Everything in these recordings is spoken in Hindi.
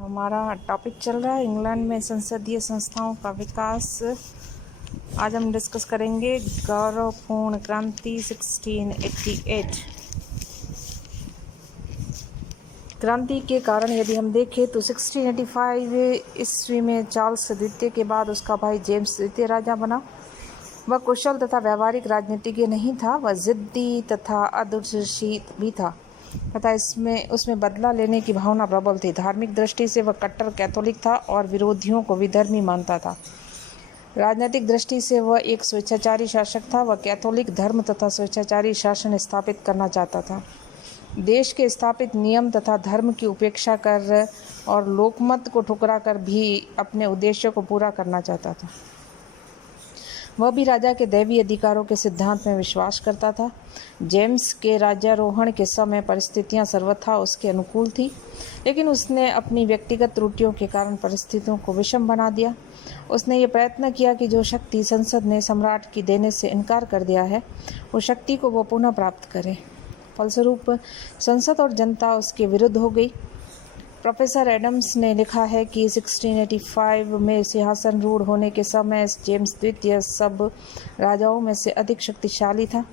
हमारा टॉपिक चल रहा है इंग्लैंड में संसदीय संस्थाओं का विकास। आज हम डिस्कस करेंगे गौरवपूर्ण क्रांति 1688। क्रांति के कारण यदि हम देखें तो 1685 ईस्वी में चार्ल्स द्वितीय के बाद उसका भाई जेम्स द्वितीय राजा बना। वह कुशल तथा व्यावहारिक राजनीतिज्ञ नहीं था, वह जिद्दी तथा अदूरदर्शी भी था तथा उसमें बदला लेने की भावना प्रबल थी। धार्मिक दृष्टि से वह कट्टर कैथोलिक था और विरोधियों को विधर्मी मानता था। राजनीतिक दृष्टि से वह एक स्वेच्छाचारी शासक था। वह कैथोलिक धर्म तथा स्वेच्छाचारी शासन स्थापित करना चाहता था। देश के स्थापित नियम तथा धर्म की उपेक्षा कर और लोकमत को ठुकरा कर भी अपने उद्देश्यों को पूरा करना चाहता था। वह भी राजा के दैवी अधिकारों के सिद्धांत में विश्वास करता था। जेम्स के राज्यारोहण के समय परिस्थितियां सर्वथा उसके अनुकूल थी, लेकिन उसने अपनी व्यक्तिगत त्रुटियों के कारण परिस्थितियों को विषम बना दिया। उसने ये प्रयत्न किया कि जो शक्ति संसद ने सम्राट की देने से इनकार कर दिया है, वो शक्ति को वो पुनः प्राप्त करे। फलस्वरूप संसद और जनता उसके विरुद्ध हो गई। प्रोफेसर एडम्स ने लिखा है कि 1685 में सिंहासन रूढ़ होने के समय जेम्स द्वितीय सब राजाओं में से अधिक शक्तिशाली था,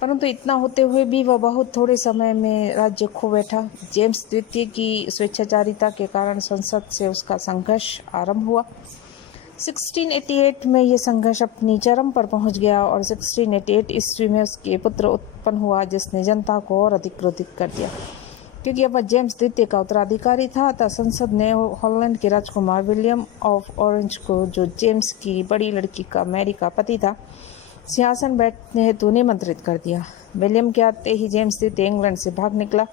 परंतु इतना होते हुए भी वह बहुत थोड़े समय में राज्य खो बैठा। जेम्स द्वितीय की स्वेच्छाचारिता के कारण संसद से उसका संघर्ष आरंभ हुआ। 1688 में यह संघर्ष अपनी चरम पर पहुंच गया और 1688 ईस्वी में उसके पुत्र उत्पन्न हुआ, जिसने जनता को और अधिक क्रोधित कर दिया। क्योंकि अब जेम्स द्वितीय का उत्तराधिकारी था, अतः संसद ने हॉलैंड के राजकुमार विलियम ऑफ ऑरेंज को, जो जेम्स की बड़ी लड़की का मैरी का पति था, सिंहासन बैठने हेतु निमंत्रित कर दिया। विलियम के आते ही जेम्स द्वितीय इंग्लैंड से भाग निकला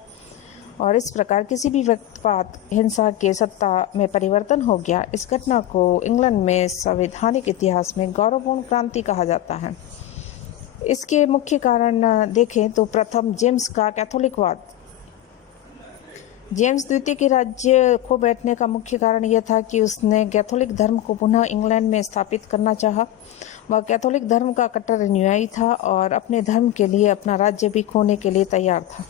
और इस प्रकार किसी भी वक्तपात हिंसा के सत्ता में परिवर्तन हो गया। इस घटना को इंग्लैंड में संवैधानिक इतिहास में गौरवपूर्ण क्रांति कहा जाता है। इसके मुख्य कारण देखें तो प्रथम, जेम्स का कैथोलिकवाद। जेम्स द्वितीय के राज्य खो बैठने का मुख्य कारण यह था कि उसने कैथोलिक धर्म को पुनः इंग्लैंड में स्थापित करना चाहा। वह कैथोलिक धर्म का कट्टर अनुयायी था और अपने धर्म के लिए अपना राज्य भी खोने के लिए तैयार था।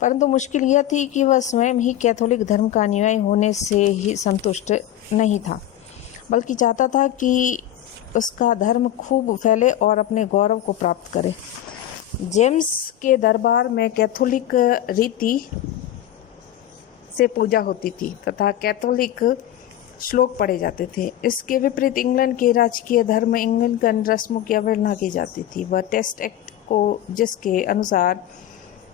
परंतु मुश्किल यह थी कि वह स्वयं ही कैथोलिक धर्म का अनुयायी होने से ही संतुष्ट नहीं था, बल्कि चाहता था कि उसका धर्म खूब फैले और अपने गौरव को प्राप्त करे। जेम्स के दरबार में कैथोलिक रीति से पूजा होती थी तथा कैथोलिक श्लोक पढ़े जाते थे। इसके विपरीत इंग्लैंड के राजकीय धर्म एंग्लिकन रस्मों की अवहेलना की जाती थी। वह टेस्ट एक्ट को, जिसके अनुसार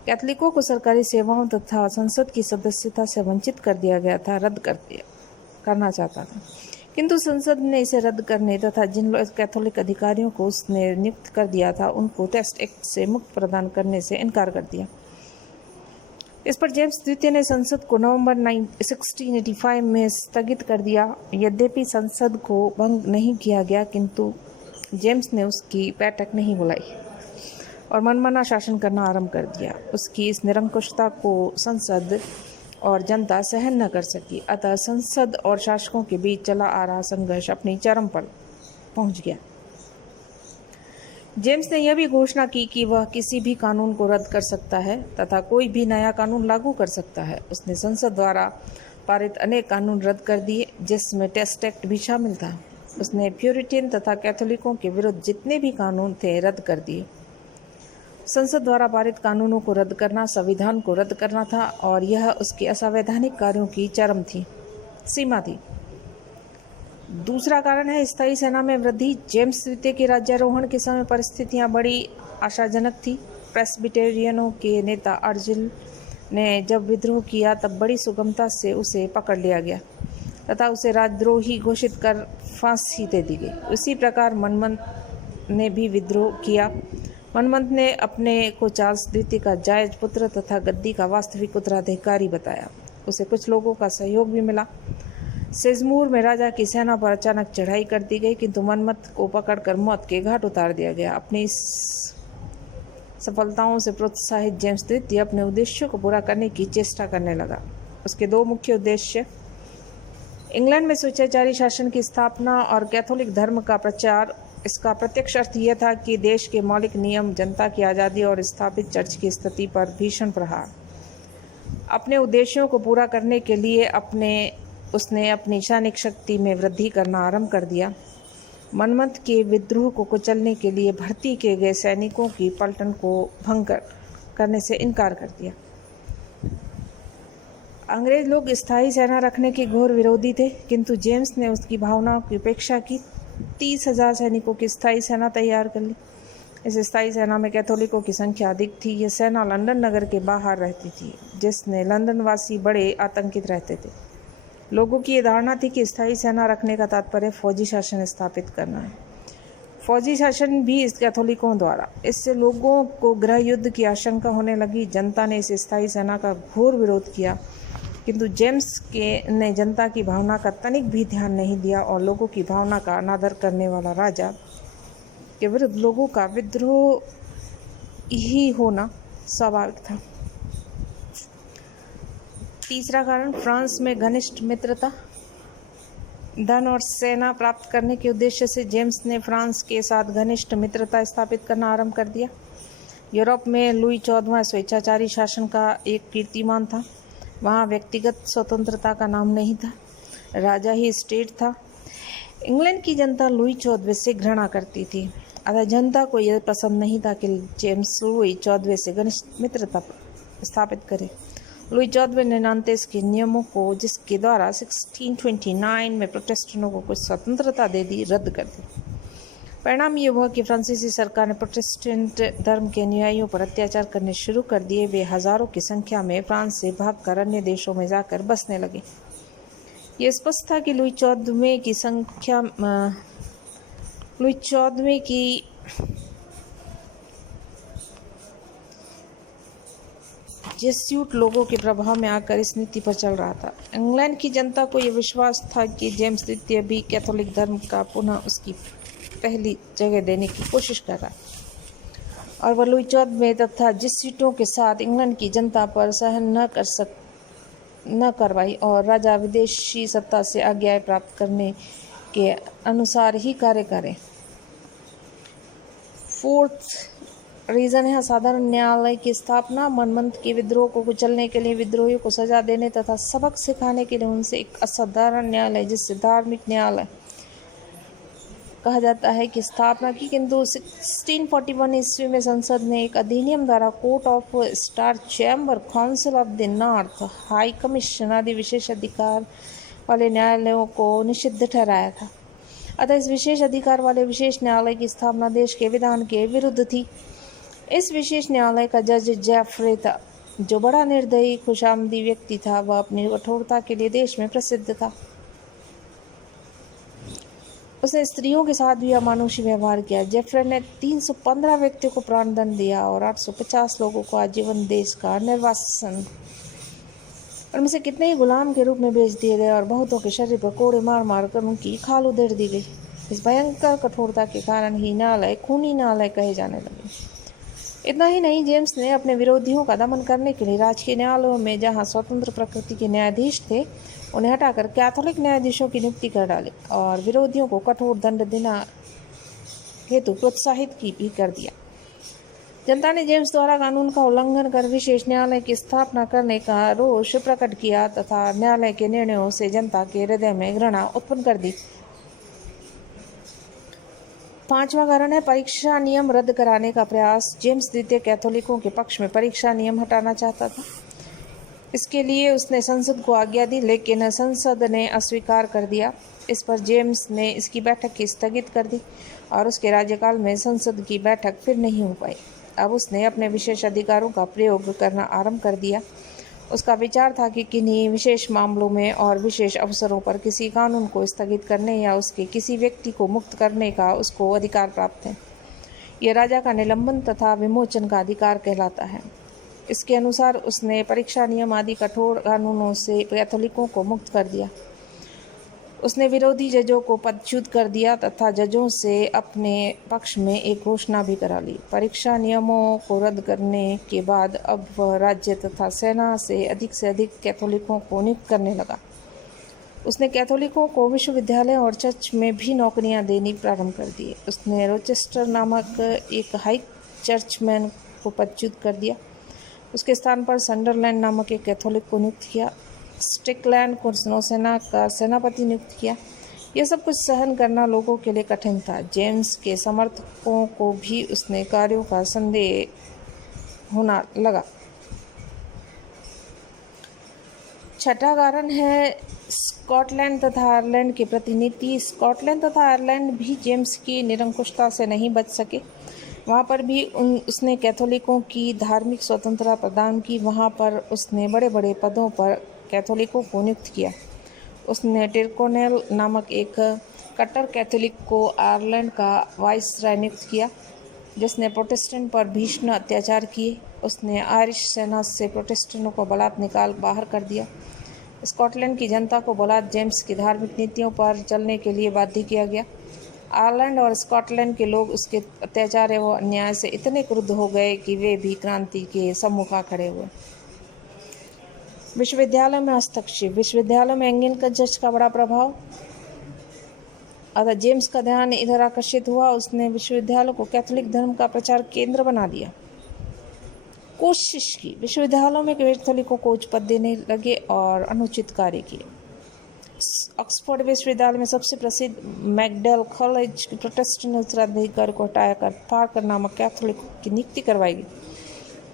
कैथोलिकों को सरकारी सेवाओं तथा संसद की सदस्यता से वंचित कर दिया गया था, रद्द करना चाहता था। किंतु संसद ने इसे रद्द करने तथा जिन कैथोलिक अधिकारियों को उसने नियुक्त कर दिया था, उनको टेस्ट एक्ट से मुक्त प्रदान करने से इनकार कर दिया। इस पर जेम्स द्वितीय ने संसद को नवंबर 1685 में स्थगित कर दिया। यद्यपि संसद को भंग नहीं किया गया, किंतु जेम्स ने उसकी बैठक नहीं बुलाई और मनमाना शासन करना आरंभ कर दिया। उसकी इस निरंकुशता को संसद और जनता सहन न कर सकी, अतः संसद और शासकों के बीच चला आ रहा संघर्ष अपनी चरम पर पहुंच गया। जेम्स ने यह भी घोषणा की कि वह किसी भी कानून को रद्द कर सकता है तथा कोई भी नया कानून लागू कर सकता है। उसने संसद द्वारा पारित अनेक कानून रद्द कर दिए, जिसमें टेस्ट एक्ट भी शामिल था। उसने प्यूरिटन तथा कैथोलिकों के विरुद्ध जितने भी कानून थे रद्द कर दिए। संसद द्वारा पारित कानूनों को रद्द करना संविधान को रद्द करना था और यह उसके असंवैधानिक कार्यों की चरम सीमा थी। दूसरा कारण है स्थायी सेना में वृद्धि। जेम्स द्वितीय के राज्यारोहण के समय परिस्थितियां बड़ी आशाजनक थी। प्रेस्बिटेरियनों के नेता अर्जिल ने जब विद्रोह किया, तब बड़ी सुगमता से उसे पकड़ लिया गया तथा उसे राजद्रोही घोषित कर फांसी दे दी गई। उसी प्रकार मनमंत ने भी विद्रोह किया। मनमंत ने अपने को चार्ल्स द्वितीय का जायज पुत्र तथा गद्दी का वास्तविक उत्तराधिकारी बताया। उसे कुछ लोगों का सहयोग भी मिला। सिजमूर में राजा की सेना पर अचानक चढ़ाई कर दी गई, किंतु मनमत को पकड़कर मौत के घाट उतार दिया गया। अपनी सफलताओं से प्रोत्साहित जेम्स द्वितीय अपने उद्देश्यों को पूरा करने की चेष्टा करने लगा। उसके दो मुख्य उद्देश्य, इंग्लैंड में स्वेच्छाचारी शासन की स्थापना और कैथोलिक धर्म का प्रचार। इसका प्रत्यक्ष अर्थ यह था कि देश के मौलिक नियम, जनता की आज़ादी और स्थापित चर्च की स्थिति पर भीषण प्रहार। अपने उद्देश्यों को पूरा करने के लिए अपने उसने अपनी सैनिक शक्ति में वृद्धि करना आरंभ कर दिया। मनमथ के विद्रोह को कुचलने के लिए भर्ती किए गए सैनिकों की पलटन को भंग करने से इनकार कर दिया। अंग्रेज लोग स्थायी सेना रखने के घोर विरोधी थे, किंतु जेम्स ने उसकी भावनाओं की उपेक्षा की। 30,000 सैनिकों की स्थायी सेना तैयार कर ली। इस स्थायी सेना में कैथोलिकों की संख्या अधिक थी। यह सेना लंदन नगर के बाहर रहती थी, जिसने लंदन वासी बड़े आतंकित रहते थे। लोगों की ये धारणा थी कि स्थायी सेना रखने का तात्पर्य फौजी शासन स्थापित करना है। फौजी शासन भी इस कैथोलिकों द्वारा। इससे लोगों को गृह युद्ध की आशंका होने लगी। जनता ने इस स्थायी सेना का घोर विरोध किया, किंतु जेम्स ने जनता की भावना का तनिक भी ध्यान नहीं दिया और लोगों की भावना का अनादर करने वाला राजा के विरुद्ध लोगों का विद्रोह ही होना स्वाभाविक था। तीसरा कारण, फ्रांस में घनिष्ठ मित्रता। धन और सेना प्राप्त करने के उद्देश्य से जेम्स ने फ्रांस के साथ घनिष्ठ मित्रता स्थापित करना आरंभ कर दिया। यूरोप में लुई 14वां स्वेच्छाचारी शासन का एक कीर्तिमान था। वहाँ व्यक्तिगत स्वतंत्रता का नाम नहीं था, राजा ही स्टेट था। इंग्लैंड की जनता लुई 14वें से घृणा करती थी, अतः जनता को यह पसंद नहीं था कि जेम्स लुई 14वें से घनिष्ठ मित्रता स्थापित करे। लुई 14वें ने नान्तेस के नियमों को, जिसके द्वारा 1629 में प्रोटेस्टेंटों को कुछ स्वतंत्रता दे दी, रद्द कर दी। परिणाम ये हुआ कि फ्रांसीसी सरकार ने प्रोटेस्टेंट धर्म के अनुयायियों पर अत्याचार करने शुरू कर दिए। वे हजारों की संख्या में फ्रांस से भागकर अन्य देशों में जाकर बसने लगे। ये स्पष्ट था कि लुई 14वें की जेस्यूट लोगों के प्रभाव में आकर इस नीति पर चल रहा था। इंग्लैंड की जनता को यह विश्वास था कि जेम्स द्वितीय भी कैथोलिक धर्म का पुनः उसकी पहली जगह देने की कोशिश कर रहा है और वह लुई 14वें तथा जेस्यूटों के साथ इंग्लैंड की जनता पर सहन न करवाई और राजा विदेशी सत्ता से आज्ञाएं प्राप्त करने के अनुसार ही कार्य करें। फोर्थ रीज़न है असाधारण न्यायालय की स्थापना। मनमथ के विद्रोह को कुचलने के लिए, विद्रोहियों को सजा देने तथा सबक सिखाने के लिए उनसे एक असाधारण न्यायालय, जिससे धार्मिक न्यायालय कहा जाता है, की स्थापना की। किंतु 1641 ईस्वी में संसद ने एक अधिनियम द्वारा court of star chamber, council of the north, high commission आदि विशेष अधिकार वाले न्यायालयों को निषिद्ध ठहराया था। अतः इस विशेष अधिकार वाले विशेष न्यायालय की स्थापना देश के विधान के विरुद्ध थी। इस विशेष न्यायालय का जज जेफरे था, जो बड़ा निर्दयी खुशामदी व्यक्ति था। वह अपनी कठोरता के लिए देश में प्रसिद्ध था। उसने स्त्रियों के साथ भी अमानुषी व्यवहार किया। जेफरे ने 315 व्यक्तियों को प्राणदंड दिया और 850 लोगों को आजीवन देश का निर्वासन और उनसे कितने ही गुलाम के रूप में बेच दिए गए और बहुतों के शरीर पर कोड़े मार मार कर उनकी खाल उधेड़ दी गई। इस भयंकर कठोरता के कारण ही न्यायालय खूनी न्यायालय कहे जाने लगे। इतना ही नहीं, जेम्स ने अपने विरोधियों का दमन करने के लिए राजकीय न्यायालयों में जहां स्वतंत्र प्रकृति के न्यायाधीश थे, उन्हें हटाकर कैथोलिक न्यायाधीशों की नियुक्ति कर डाली और विरोधियों को कठोर दंड देना हेतु प्रोत्साहित भी कर दिया। जनता ने जेम्स द्वारा कानून का उल्लंघन कर विशेष न्यायालय की स्थापना करने का रोष प्रकट किया तथा न्यायालय के निर्णयों से जनता के हृदय में घृणा उत्पन्न कर दी। पांचवा कारण है परीक्षा नियम रद्द कराने का प्रयास। जेम्स द्वितीय कैथोलिकों के पक्ष में परीक्षा नियम हटाना चाहता था। इसके लिए उसने संसद को आज्ञा दी, लेकिन संसद ने अस्वीकार कर दिया। इस पर जेम्स ने इसकी बैठक स्थगित कर दी और उसके राज्यकाल में संसद की बैठक फिर नहीं हो पाई। अब उसने अपने विशेष अधिकारों का प्रयोग करना आरंभ कर दिया। उसका विचार था कि किन्हीं विशेष मामलों में और विशेष अवसरों पर किसी कानून को स्थगित करने या उसके किसी व्यक्ति को मुक्त करने का उसको अधिकार प्राप्त है। यह राजा का निलंबन तथा विमोचन का अधिकार कहलाता है। इसके अनुसार उसने परीक्षा नियम आदि कठोर कानूनों से कैथोलिकों को मुक्त कर दिया। उसने विरोधी जजों को पदच्युत कर दिया तथा जजों से अपने पक्ष में एक घोषणा भी करा ली। परीक्षा नियमों को रद्द करने के बाद अब वह राज्य तथा सेना से अधिक कैथोलिकों को नियुक्त करने लगा। उसने कैथोलिकों को विश्वविद्यालय और चर्च में भी नौकरियां देनी प्रारंभ कर दी। उसने रोचेस्टर नामक एक हाई चर्चमैन को पदच्युत कर दिया। उसके स्थान पर संडरलैंड नामक एक कैथोलिक को नियुक्त किया। स्टिकलैंड को नौसेना का सेनापति नियुक्त किया। यह सब कुछ सहन करना लोगों के लिए कठिन था। जेम्स के समर्थकों को भी उसने कार्यों का संदेह होना लगा। छठा कारण है स्कॉटलैंड तथा आयरलैंड के प्रतिनिधि। स्कॉटलैंड तथा आयरलैंड भी जेम्स की निरंकुशता से नहीं बच सके। वहाँ पर भी उसने कैथोलिकों की धार्मिक स्वतंत्रता प्रदान की। वहाँ पर उसने बड़े बड़े पदों पर कैथोलिकों को नियुक्त किया। उसने टिरकोनेल नामक एक कट्टर कैथोलिक को आयरलैंड का वाइसराय नियुक्त किया, जिसने प्रोटेस्टेंट पर भीषण अत्याचार किए। उसने आयरिश सेना से प्रोटेस्टेंटों को बलात् निकाल बाहर कर दिया। स्कॉटलैंड की जनता को बलात् जेम्स की धार्मिक नीतियों पर चलने के लिए बाध्य किया गया। आयरलैंड और स्कॉटलैंड के लोग उसके अत्याचार एवं अन्याय से इतने क्रुद्ध हो गए कि वे भी क्रांति के सम्मुख आ खड़े हुए। विश्वविद्यालय में हस्तक्षेप। विश्वविद्यालय में एंग्लिकन चर्च का बड़ा प्रभाव। अतः जेम्स का ध्यान इधर आकर्षित हुआ। उसने विश्वविद्यालय को कैथोलिक धर्म का प्रचार केंद्र बना दिया। कोशिश की। विश्वविद्यालयों में कैथोलिकों को उच्च पद देने लगे और अनुचित कार्य किए। ऑक्सफोर्ड विश्वविद्यालय में सबसे प्रसिद्ध मैकडल कॉलेज के प्रोटेस्टेंट उत्तराधिकारी को हटाया कर पार्कर नामक कैथोलिक की नियुक्ति करवाई गई।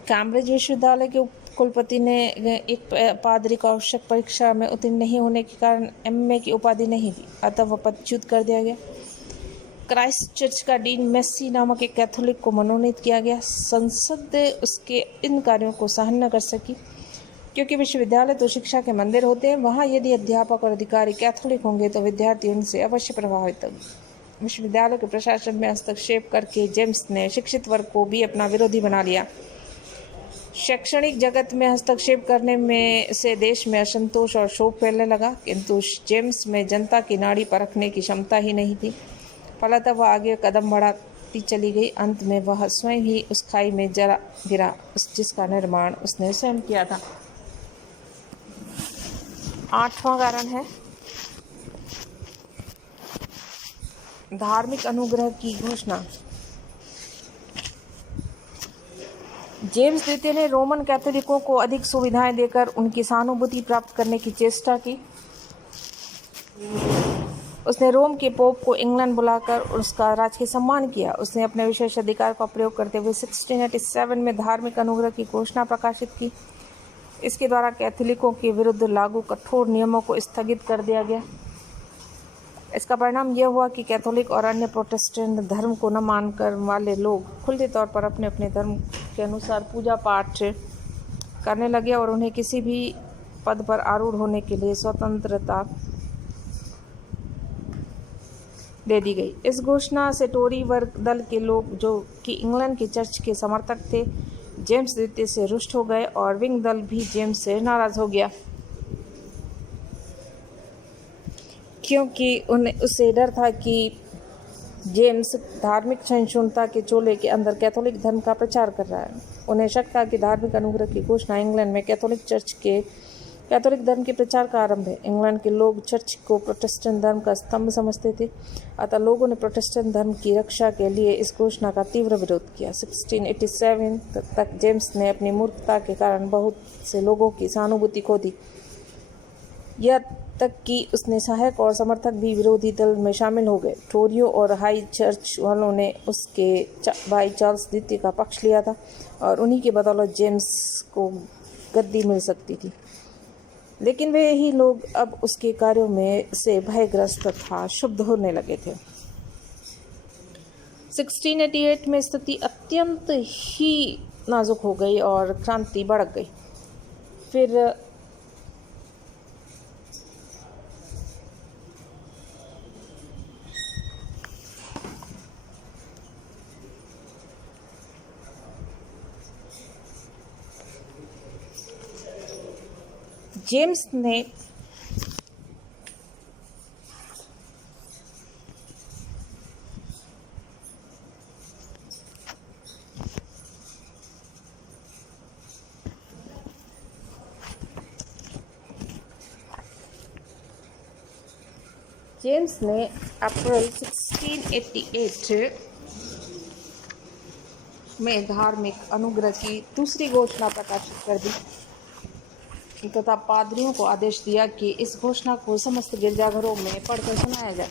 कैम्ब्रिज विश्वविद्यालय के कुलपति ने एक पादरी को आवश्यक परीक्षा में उत्तीर्ण नहीं होने के कारण एमए की उपाधि नहीं दी, अतः वह पदच्युत कर दिया गया। क्राइस्ट चर्च का डीन मेस्सी नामक एक कैथोलिक को मनोनीत किया गया। संसद उसके इन कार्यों को सहन न कर सकी, क्योंकि विश्वविद्यालय तो शिक्षा के मंदिर होते हैं। वहाँ यदि अध्यापक और अधिकारी कैथोलिक होंगे तो विद्यार्थी उनसे अवश्य प्रभावित होंगे। विश्वविद्यालय के प्रशासन में हस्तक्षेप करके जेम्स ने शिक्षित वर्ग को भी अपना विरोधी बना लिया। शैक्षणिक जगत में हस्तक्षेप करने में से देश में असंतोष और क्षोभ फैलने लगा, किंतु जेम्स में जनता की नाड़ी परखने की क्षमता ही नहीं थी। फलतः वह आगे कदम बढ़ाती चली गई। अंत में वह स्वयं ही उस खाई में जरा गिरा जिसका निर्माण उसने स्वयं किया था। आठवां कारण है धार्मिक अनुग्रह की घोषणा। जेम्स द्वितीय ने रोमन कैथोलिकों को अधिक सुविधाएं देकर उनकी सहानुभूति प्राप्त करने की चेष्टा की। उसने रोम के पोप को इंग्लैंड बुलाकर उसका राजकीय सम्मान किया। उसने अपने विशेष अधिकार का प्रयोग करते हुए 1687 में धार्मिक अनुग्रह की घोषणा प्रकाशित की। इसके द्वारा कैथोलिकों के विरुद्ध लागू कठोर नियमों को स्थगित कर दिया गया। इसका परिणाम यह हुआ कि कैथोलिक और अन्य प्रोटेस्टेंट धर्म को न मानकर वाले लोग खुले तौर पर अपने अपने धर्म के अनुसार पूजा पाठ करने लगे और उन्हें किसी भी पद पर आरूढ़ होने के लिए स्वतंत्रता दे दी गई। इस घोषणा से टोरी वर्ग दल के लोग, जो कि इंग्लैंड की चर्च के समर्थक थे, जेम्स द्वितीय से रुष्ट हो गए और विंग दल भी जेम्स से नाराज हो गया, क्योंकि उसे डर था कि जेम्स धार्मिक सहिष्णुता के चोले के अंदर कैथोलिक धर्म का प्रचार कर रहा है। उन्हें शक था कि धार्मिक अनुग्रह की घोषणा इंग्लैंड में कैथोलिक धर्म के प्रचार का आरंभ है। इंग्लैंड के लोग चर्च को प्रोटेस्टेंट धर्म का स्तंभ समझते थे, अतः लोगों ने प्रोटेस्टेंट धर्म की रक्षा के लिए इस घोषणा का तीव्र विरोध किया। 1687 तक जेम्स ने अपनी मूर्खता के कारण बहुत से लोगों की सहानुभूति खो दी। यह तक कि उसने सहायक और समर्थक भी विरोधी दल में शामिल हो गए। टोरियों और हाई चर्च वालों ने उसके भाई चार्ल्स द्वितीय का पक्ष लिया था और उन्हीं के बदौलत जेम्स को गद्दी मिल सकती थी। लेकिन वे ही लोग अब उसके कार्यों में से भयग्रस्त तथा शुद्ध होने लगे थे। 1688 में स्थिति अत्यंत ही नाजुक हो गई और क्रांति भड़क गई। फिर जेम्स ने अप्रैल 1688 में धार्मिक अनुग्रह की दूसरी घोषणा प्रकाशित कर दी। तथा पादरियों को आदेश दिया कि इस घोषणा को समस्त गिरजाघरों में पढ़कर सुनाया जाए।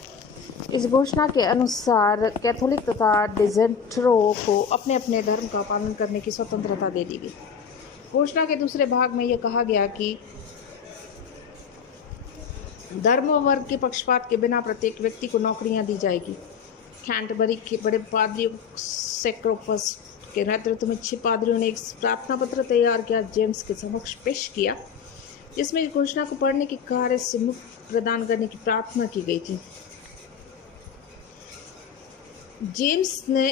इस घोषणा के अनुसार कैथोलिक तथा डिजेंटरों को अपने अपने धर्म का पालन करने की स्वतंत्रता दे दी गई। घोषणा के दूसरे भाग में यह कहा गया कि धर्म वर्ग के पक्षपात के बिना प्रत्येक व्यक्ति को नौकरियां दी जाएगी। कैंटरबरी के बड़े पादरियों सेक्रोपस के नेतृत्व में 6 पादरियों ने एक प्रार्थना पत्र तैयार किया, जेम्स के समक्ष पेश किया, जिसमें इस घोषणा को पढ़ने के कार्य से मुक्ति प्रदान करने की प्रार्थना की गई थी। जेम्स ने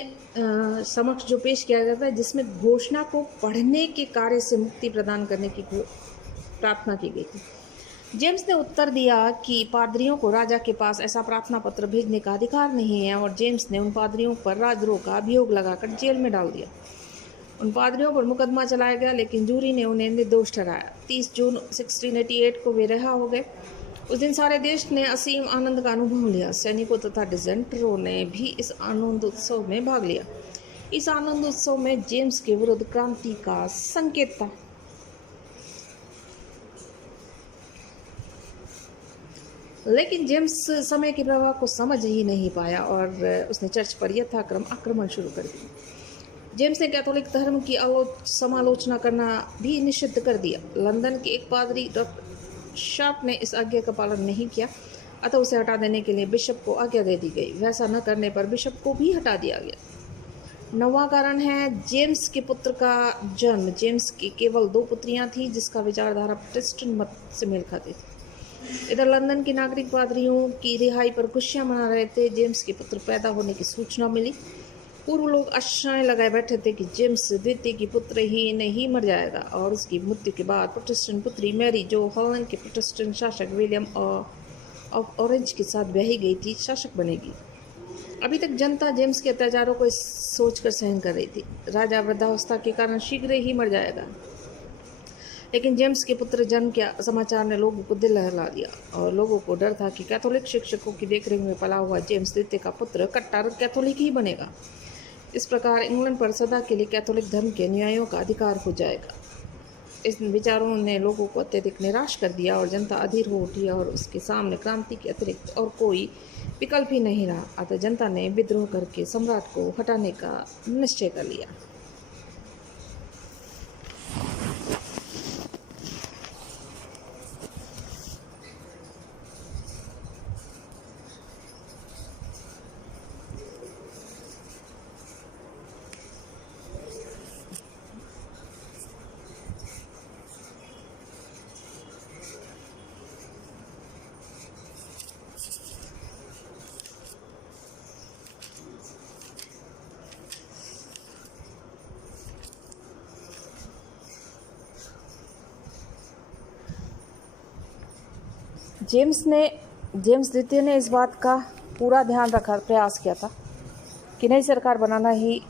समक्ष जो पेश किया गया था, जिसमें घोषणा को पढ़ने के कार्य से मुक्ति प्रदान करने की प्रार्थना की गई थी। जेम्स ने उत्तर दिया कि पादरियों को राजा के पास ऐसा प्रार्थना पत्र भेजने का अधिकार नहीं है, और जेम्स ने उन पादरियों पर राजद्रोह का अभियोग लगाकर जेल में डाल दिया। उन पादरियों पर मुकदमा चलाया गया, लेकिन जूरी ने उन्हें निर्दोष ठहराया। 30 जून 1688 को वे रिहा हो गए। उस दिन सारे देश ने असीम आनंद का अनुभव लिया। सैनिकों तथा डिजेंटरों ने भी इस आनंद उत्सव में भाग लिया। इस आनंद उत्सव में जेम्स के विरुद्ध क्रांति का संकेत था। लेकिन जेम्स समय के प्रभाव को समझ ही नहीं पाया और उसने चर्च पर यथाक्रम आक्रमण शुरू कर दिया। जेम्स ने कैथोलिक धर्म की समालोचना करना भी निषिद्ध कर दिया। लंदन के एक पादरी डॉक्टर शार्प ने इस आज्ञा का पालन नहीं किया, अतः उसे हटा देने के लिए बिशप को आज्ञा दे दी गई। वैसा न करने पर बिशप को भी हटा दिया गया। 9वां कारण है जेम्स के पुत्र का जन्म। जेम्स की केवल 2 पुत्रियां थीं, जिसका विचारधारा प्रोटेस्टेंट मत से मेल खाती थी। इधर लंदन के नागरिक पादरियों की रिहाई पर खुशियां मना रहे थे। जेम्स के पुत्र पैदा होने की सूचना मिली। पूर्व लोग आशाएं लगाए बैठे थे कि जेम्स द्वितीय की पुत्र ही नहीं मर जाएगा और उसकी मृत्यु के बाद प्रोटेस्टेंट पुत्री मैरी, जो हॉलैंड के प्रोटेस्टेंट शासक विलियम ऑफ ऑरेंज के साथ ब्याही गई थी, शासक बनेगी। अभी तक जनता जेम्स के अत्याचारों को सोचकर सहन कर रही थी। राजा वृद्धावस्था के कारण शीघ्र ही मर जाएगा, लेकिन जेम्स के पुत्र जन्म के समाचार ने लोगों को दिल दहला दिया और लोगों को डर था कि कैथोलिक शिक्षकों की देखरेख में पला हुआ जेम्स द्वितीय का पुत्र कट्टर कैथोलिक ही बनेगा। इस प्रकार इंग्लैंड पर सदा के लिए कैथोलिक धर्म के न्यायों का अधिकार हो जाएगा। इस विचारों ने लोगों को अत्यधिक निराश कर दिया और जनता अधीर हो उठी और उसके सामने क्रांति के अतिरिक्त और कोई विकल्प ही नहीं रहा। अतः जनता ने विद्रोह करके सम्राट को हटाने का निश्चय कर लिया। जेम्स द्वितीय ने इस बात का पूरा ध्यान रखा, प्रयास किया था कि नई सरकार बनाना ही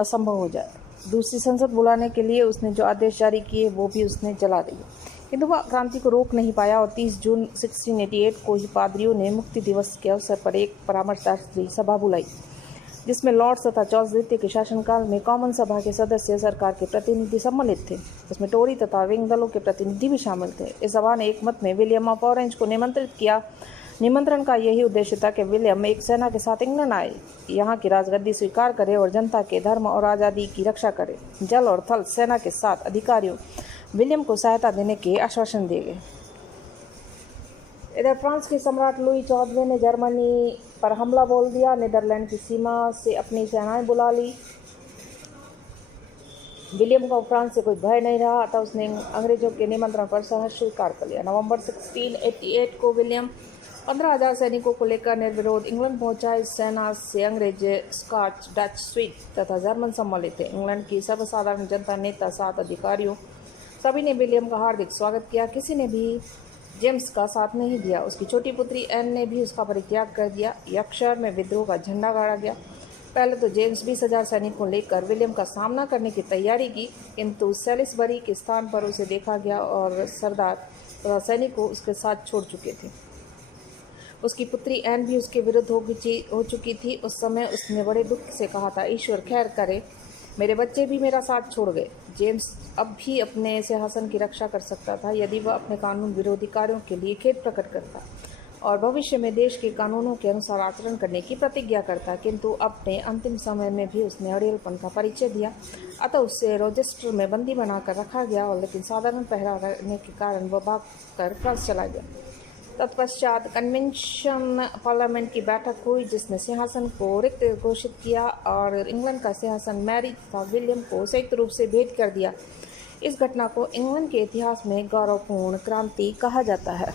असंभव हो जाए। दूसरी संसद बुलाने के लिए उसने जो आदेश जारी किए वो भी उसने जला दिए, किंतु वह क्रांति को रोक नहीं पाया और 30 जून 1688 को ही पादरियों ने मुक्ति दिवस के अवसर पर एक परामर्शदात्री सभा बुलाई, जिसमें लॉर्ड्स तथा चार्ल्स द्वितीय के शासनकाल में कॉमन सभा के सदस्य, सरकार के प्रतिनिधि सम्मिलित थे। उसमें टोरी तथा विंग दलों के प्रतिनिधि भी शामिल थे। इस सभा ने एक मत में विलियम ऑफ ऑरेंज को निमंत्रित किया। निमंत्रण का यही उद्देश्य था कि विलियम एक सेना के साथ इंग्लैंड आए, यहाँ की राजगद्दी स्वीकार करे और जनता के धर्म और आज़ादी की रक्षा करे। जल और थल सेना के साथ अधिकारियों विलियम को सहायता देने के आश्वासन दिए गए। इधर फ्रांस के सम्राट लुई 14वें ने जर्मनी पर हमला बोल दिया। नीदरलैंड की सीमा से अपनी सेनाएं बुला ली। विलियम को फ्रांस से कोई भय नहीं रहा, अतः उसने अंग्रेजों के निमंत्रण पर सहर्ष स्वीकार कर लिया। नवंबर 1688 को विलियम 15,000 सैनिकों को लेकर निर्विरोध इंग्लैंड पहुंचा। इस सेना से अंग्रेज, स्कॉच, डच, स्वीड तथा जर्मन सम्मिलित थे। इंग्लैंड की सर्वसाधारण जनता, नेता, 7 अधिकारियों सभी ने विलियम का हार्दिक स्वागत किया। किसी ने भी जेम्स का साथ नहीं दिया। उसकी छोटी पुत्री एन ने भी उसका परित्याग कर दिया। यॉर्कशायर में विद्रोह का झंडा गाड़ा गया। पहले तो जेम्स 20,000 सैनिकों लेकर विलियम का सामना करने की तैयारी की, किंतु सेलिसबरी के स्थान पर उसे देखा गया और सरदार तथा सैनिकों उसके साथ छोड़ चुके थे। उसकी पुत्री एन भी उसके विरुद्ध हो चुकी थी। उस समय उसने बड़े दुख से कहा था, ईश्वर खैर करे, मेरे बच्चे भी मेरा साथ छोड़ गए। जेम्स अब भी अपने सिंहासन की रक्षा कर सकता था यदि वह अपने कानून विरोधी कार्यों के लिए खेद प्रकट करता और भविष्य में देश के कानूनों के अनुसार आचरण करने की प्रतिज्ञा करता, किंतु अपने अंतिम समय में भी उसने अड़ियलपन का परिचय दिया। अतः उसे रोचेस्टर में बंदी बनाकर रखा गया, और लेकिन साधारण पहरा रहने के कारण वह भाग कर फ्रांस चला गया। तत्पश्चात कन्वेंशन पार्लियामेंट की बैठक हुई जिसने सिंहासन को रिक्त घोषित किया और इंग्लैंड का सिंहासन मैरी तथा विलियम को संयुक्त रूप से भेंट कर दिया। इस घटना को इंग्लैंड के इतिहास में गौरवपूर्ण क्रांति कहा जाता है।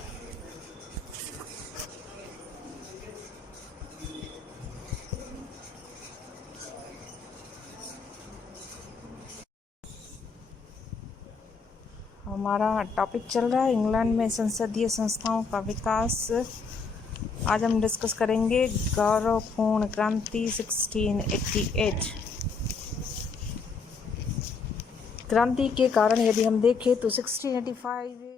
हमारा टॉपिक चल रहा है इंग्लैंड में संसदीय संस्थाओं का विकास। आज हम डिस्कस करेंगे गौरवपूर्ण क्रांति 1688। क्रांति के कारण यदि हम देखें तो 1685